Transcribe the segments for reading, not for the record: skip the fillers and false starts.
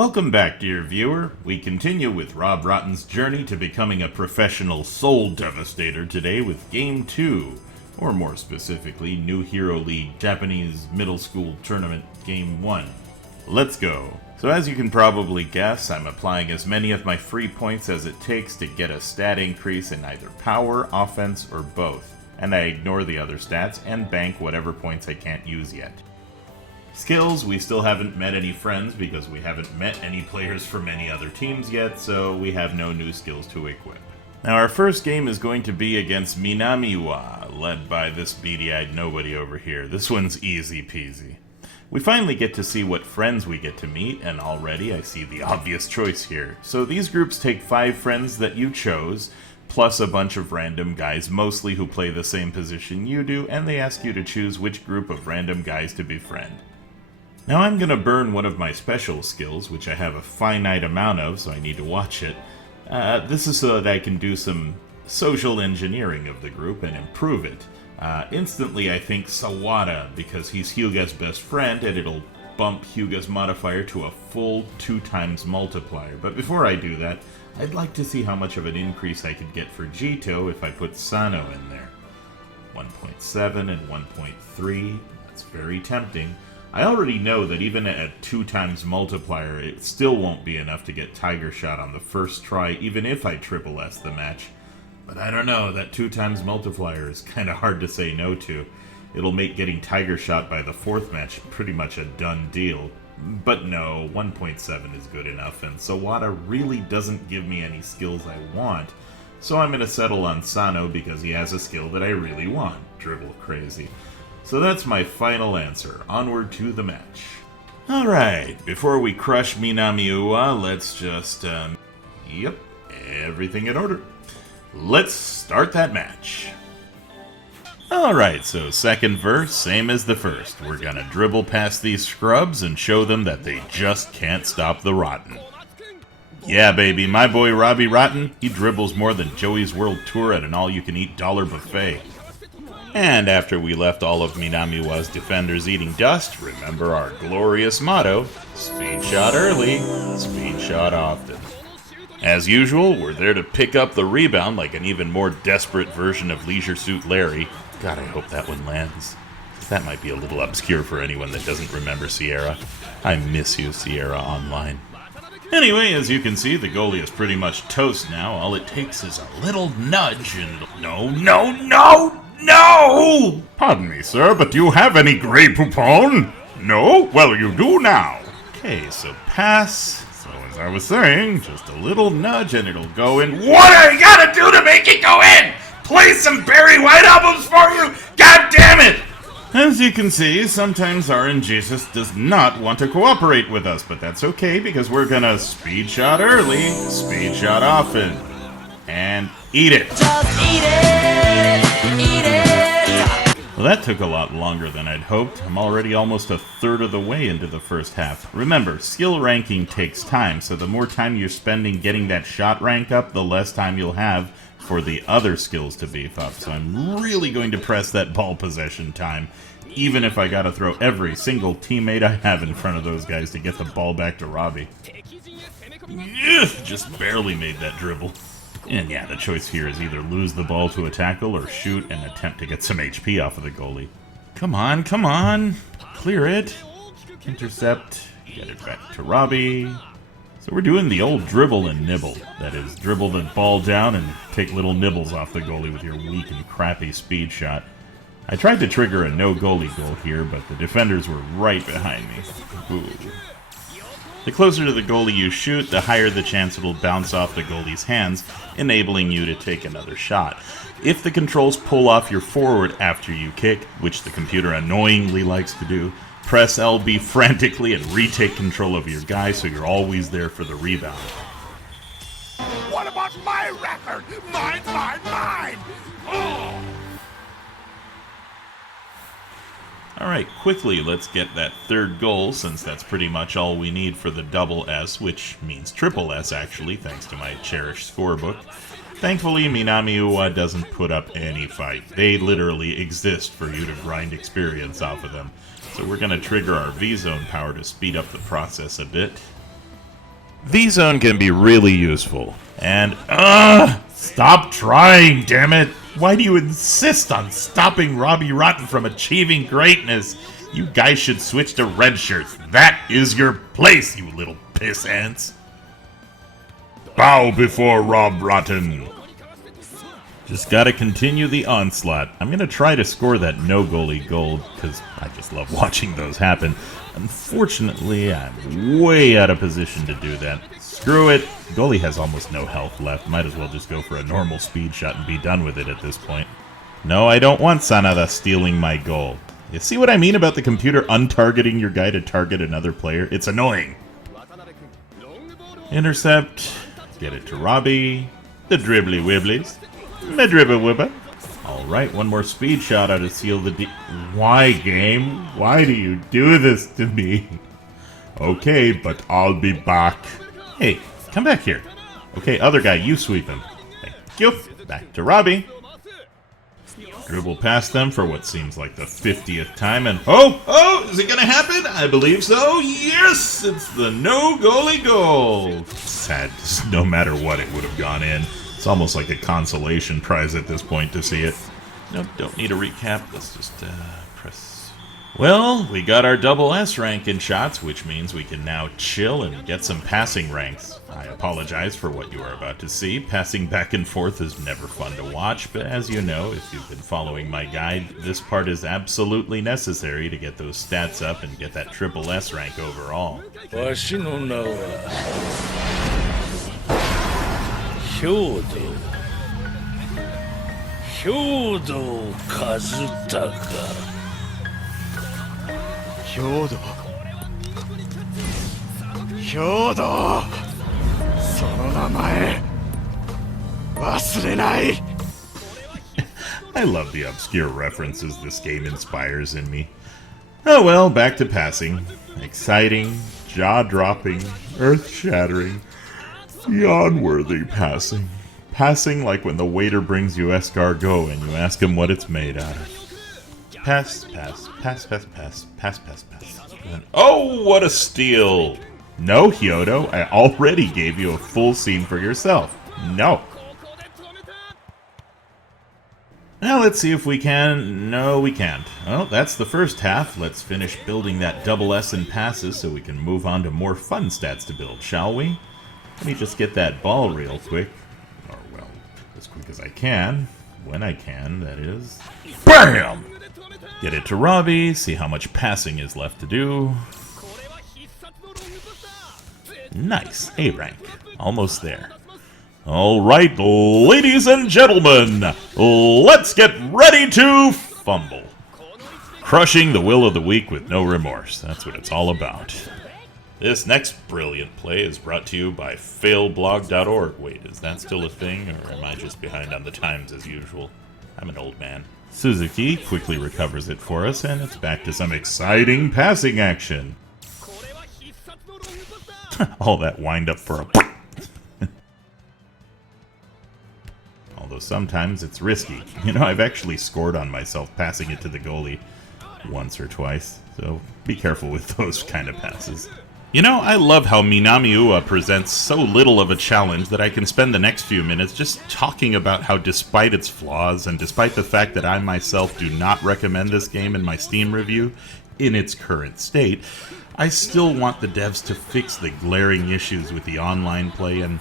Welcome back, dear viewer. We continue with Rob Rotten's journey to becoming a professional soul devastator today with Game 2, or more specifically, New Hero League Japanese Middle School Tournament Game 1. Let's go. So as you can probably guess, I'm applying as many of my free points as it takes to get a stat increase in either power, offense, or both, and I ignore the other stats and bank whatever points I can't use yet. Skills, we still haven't met any friends because we haven't met any players from any other teams yet, so we have no new skills to equip. Now our first game is going to be against Minamiuwa, led by this beady-eyed nobody over here. This one's easy peasy. We finally get to see what friends we get to meet, and already I see the obvious choice here. So these groups take 5 friends that you chose, plus a bunch of random guys, mostly who play the same position you do, and they ask you to choose which group of random guys to befriend. Now I'm gonna burn one of my special skills, which I have a finite amount of, so I need to watch it. This is so that I can do some social engineering of the group and improve it. Instantly I think Sawada, because he's Hyuga's best friend, and it'll bump Hyuga's modifier to a full 2x multiplier. But before I do that, I'd like to see how much of an increase I could get for Jito if I put Sano in there. 1.7 and 1.3, that's very tempting. I already know that even at a 2x multiplier, it still won't be enough to get Tiger Shot on the first try, even if I triple S the match. But I don't know, that 2x multiplier is kinda hard to say no to. It'll make getting Tiger Shot by the 4th match pretty much a done deal. But no, 1.7 is good enough, and Sawada really doesn't give me any skills I want. So I'm gonna settle on Sano because he has a skill that I really want, Dribble Crazy. So that's my final answer. Onward to the match. Alright, before we crush Minamiuwa, let's just, yep, everything in order. Let's start that match. Alright, so second verse, same as the first. We're gonna dribble past these scrubs and show them that they just can't stop the Rotten. Yeah, baby, my boy Robbie Rotten, he dribbles more than Joey's World Tour at an all-you-can-eat dollar buffet. And after we left all of Minamiuwa's defenders eating dust, remember our glorious motto, speed shot early, speed shot often. As usual, we're there to pick up the rebound like an even more desperate version of Leisure Suit Larry. God, I hope that one lands. That might be a little obscure for anyone that doesn't remember Sierra. I miss you, Sierra Online. Anyway, as you can see, the goalie is pretty much toast now. All it takes is a little nudge and... No! Pardon me, sir, but do you have any Grey Poupon? No? Well, you do now. Okay, so pass. So as I was saying, just a little nudge and it'll go in. What are you gonna do to make it go in? Play some Barry White albums for you? God damn it! As you can see, sometimes RNGesus does not want to cooperate with us, but that's okay because we're gonna speed shot early, speed shot often, and eat it. Just eat it! Eat it! Well, that took a lot longer than I'd hoped. I'm already almost a third of the way into the first half. Remember, skill ranking takes time, so the more time you're spending getting that shot rank up, the less time you'll have for the other skills to beef up. So I'm really going to press that ball possession time, even if I gotta throw every single teammate I have in front of those guys to get the ball back to Robbie. Just barely made that dribble. And yeah, the choice here is either lose the ball to a tackle or shoot and attempt to get some HP off of the goalie. Come on, come on! Clear it! Intercept, get it back to Robbie. So we're doing the old dribble and nibble. That is, dribble the ball down and take little nibbles off the goalie with your weak and crappy speed shot. I tried to trigger a no goalie goal here, but the defenders were right behind me. Ooh. The closer to the goalie you shoot, the higher the chance it'll bounce off the goalie's hands, enabling you to take another shot. If the controls pull off your forward after you kick, which the computer annoyingly likes to do, press LB frantically and retake control of your guy so you're always there for the rebound. What about my record? Mine! Oh! Alright, quickly, let's get that third goal, since that's pretty much all we need for the double S, which means triple S, actually, thanks to my cherished scorebook. Thankfully, Minamiuwa doesn't put up any fight. They literally exist for you to grind experience off of them. So we're going to trigger our V-Zone power to speed up the process a bit. V-Zone can be really useful. And, stop trying, damn it! Why do you insist on stopping Robbie Rotten from achieving greatness? You guys should switch to red shirts. That is your place, you little piss ants. Bow before Rob Rotten. Just gotta continue the onslaught. I'm gonna try to score that no goalie goal, because I just love watching those happen. Unfortunately, I'm way out of position to do that. Screw it. Goalie has almost no health left. Might as well just go for a normal speed shot and be done with it at this point. No, I don't want Sanada stealing my goal. You see what I mean about the computer untargeting your guy to target another player? It's annoying. Intercept. Get it to Robbie. The dribbly wibblies. The dribble wibba. Alright, one more speed shot out to seal the Why, game? Why do you do this to me? Okay, but I'll be back. Hey, come back here. Okay, other guy, you sweep him. Thank you. Back to Robbie. Dribble past them for what seems like the 50th time, and is it gonna happen? I believe so. Yes, it's the no goalie goal. Sad, no matter what, it would have gone in. It's almost like a consolation prize at this point to see it. Nope, don't need a recap. Let's just press. Well, we got our double S rank in shots, which means we can now chill and get some passing ranks. I apologize for what you are about to see. Passing back and forth is never fun to watch, but as you know, if you've been following my guide, this part is absolutely necessary to get those stats up and get that triple S rank overall. わしの名は兵道和孝兵道その名前忘れない I love the obscure references this game inspires in me. Oh well, back to passing. Exciting, jaw-dropping, earth-shattering, yawn-worthy passing. Passing like when the waiter brings you escargot and you ask him what it's made out of. Pass, pass, pass, pass, pass, pass, pass, pass. And, oh, what a steal! No, Hyodo, I already gave you a full scene for yourself. No. Now let's see if we can. No, we can't. Well, that's the first half. Let's finish building that double S in passes so we can move on to more fun stats to build, shall we? Let me just get that ball real quick. Or, well, as quick as I can. When I can, that is. BAM! Get it to Robbie, see how much passing is left to do. Nice, A rank. Almost there. Alright, ladies and gentlemen, let's get ready to fumble. Crushing the will of the weak with no remorse. That's what it's all about. This next brilliant play is brought to you by failblog.org. Wait, is that still a thing, or am I just behind on the times as usual? I'm an old man. Suzuki quickly recovers it for us, and it's back to some exciting passing action. All that wind up for a... Although sometimes it's risky. You know, I've actually scored on myself passing it to the goalie once or twice, so be careful with those kind of passes. You know, I love how Minamiuwa presents so little of a challenge that I can spend the next few minutes just talking about how despite its flaws, and despite the fact that I myself do not recommend this game in my Steam review, in its current state, I still want the devs to fix the glaring issues with the online play and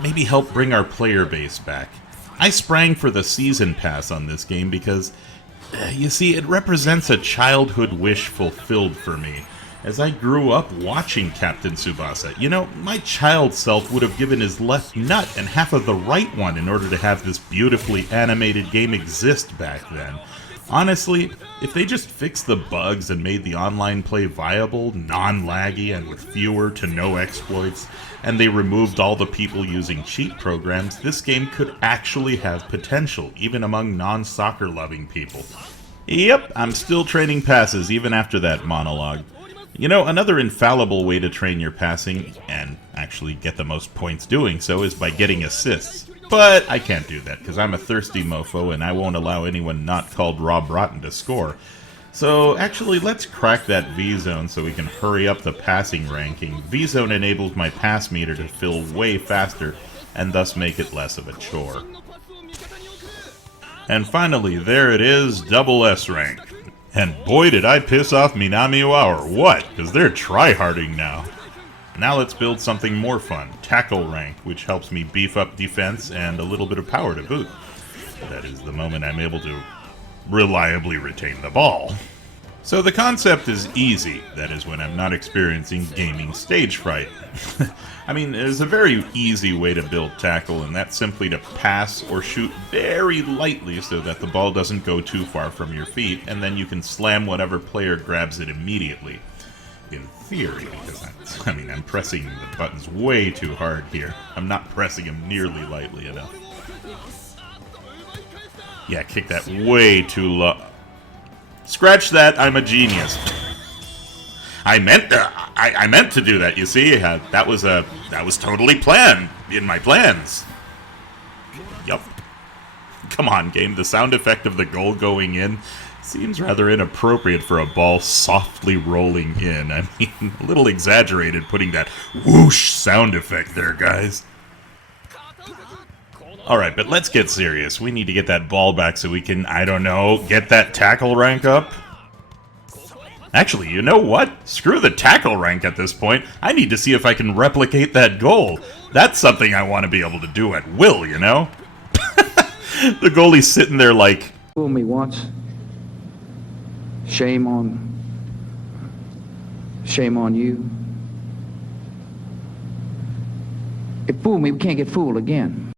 maybe help bring our player base back. I sprang for the season pass on this game because, you see, it represents a childhood wish fulfilled for me. As I grew up watching Captain Tsubasa, you know, my child self would have given his left nut and half of the right one in order to have this beautifully animated game exist back then. Honestly, if they just fixed the bugs and made the online play viable, non-laggy, and with fewer to no exploits, and they removed all the people using cheat programs, this game could actually have potential, even among non-soccer loving people. Yep, I'm still trading passes even after that monologue. You know, another infallible way to train your passing, and actually get the most points doing so, is by getting assists. But I can't do that, because I'm a thirsty mofo, and I won't allow anyone not called Rob Rotten to score. So actually, let's crack that V-Zone so we can hurry up the passing ranking. V-Zone enables my pass meter to fill way faster, and thus make it less of a chore. And finally, there it is, double S rank. And boy did I piss off Minamiuwa or what, because they're tryharding now. Now let's build something more fun, tackle rank, which helps me beef up defense and a little bit of power to boot. That is the moment I'm able to reliably retain the ball. So the concept is easy, that is when I'm not experiencing gaming stage fright. I mean, there's a very easy way to build tackle, and that's simply to pass or shoot very lightly so that the ball doesn't go too far from your feet, and then you can slam whatever player grabs it immediately. In theory, because I'm pressing the buttons way too hard here. I'm not pressing them nearly lightly enough. Yeah, kick that way too low. Scratch that, I'm a genius. I meant to do that, you see? That was totally planned, in my plans. Yup. Come on, game, the sound effect of the goal going in seems rather inappropriate for a ball softly rolling in. I mean, a little exaggerated putting that whoosh sound effect there, guys. Alright, but let's get serious. We need to get that ball back so we can, I don't know, get that tackle rank up? Actually, you know what? Screw the tackle rank at this point. I need to see if I can replicate that goal. That's something I want to be able to do at will, you know? The goalie's sitting there like... Fool me once. Shame on you. If fool me, we can't get fooled again.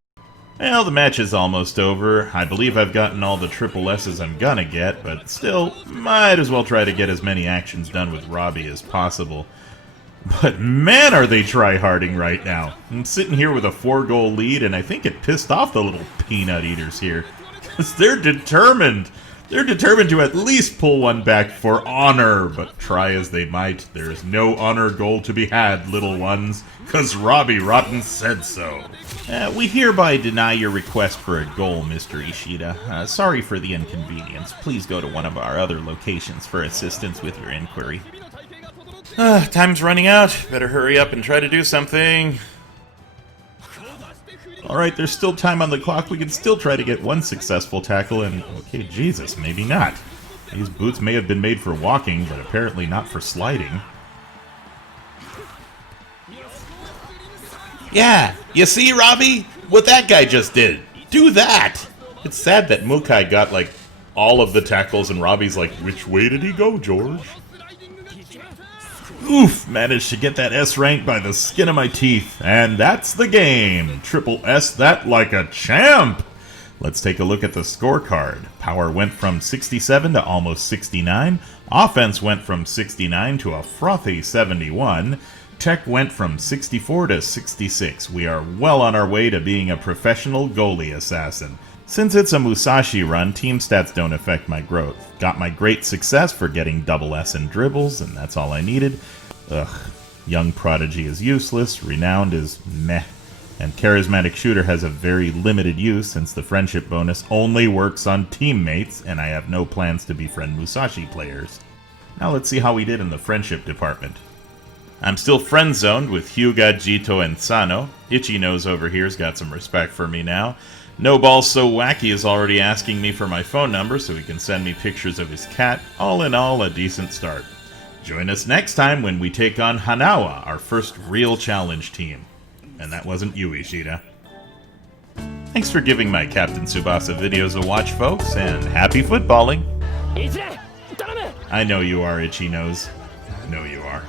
Well, the match is almost over. I believe I've gotten all the triple S's I'm gonna get, but still, might as well try to get as many actions done with Robbie as possible. But man, are they tryharding right now. I'm sitting here with a 4-goal lead, and I think it pissed off the little peanut eaters here. Because they're determined. They're determined to at least pull one back for honor, but try as they might, there is no honor goal to be had, little ones, because Robbie Rotten said so. We hereby deny your request for a goal, Mr. Ishida. Sorry for the inconvenience. Please go to one of our other locations for assistance with your inquiry. Time's running out. Better hurry up and try to do something. Alright, there's still time on the clock. We can still try to get one successful tackle and... Okay, Jesus, maybe not. These boots may have been made for walking, but apparently not for sliding. Yeah, you see, Robbie? What that guy just did. Do that! It's sad that Mukai got, like, all of the tackles and Robbie's like, which way did he go, George? Oof, managed to get that S rank by the skin of my teeth. And that's the game. Triple S that like a champ. Let's take a look at the scorecard. Power went from 67 to almost 69. Offense went from 69 to a frothy 71. Tech went from 64 to 66. We are well on our way to being a professional goalie assassin. Since it's a Musashi run, team stats don't affect my growth. Got my great success for getting double S in dribbles, and that's all I needed. Ugh. Young Prodigy is useless, Renowned is meh, and Charismatic Shooter has a very limited use since the friendship bonus only works on teammates, and I have no plans to befriend Musashi players. Now let's see how we did in the friendship department. I'm still friend-zoned with Hyuga, Jito, and Sano. Itchy Nose over here's got some respect for me now. No Balls So Wacky is already asking me for my phone number so he can send me pictures of his cat. All in all, a decent start. Join us next time when we take on Hanawa, our first real challenge team. And that wasn't you, Ishida. Thanks for giving my Captain Tsubasa videos a watch, folks, and happy footballing! I know you are, Itchy Nose. I know you are.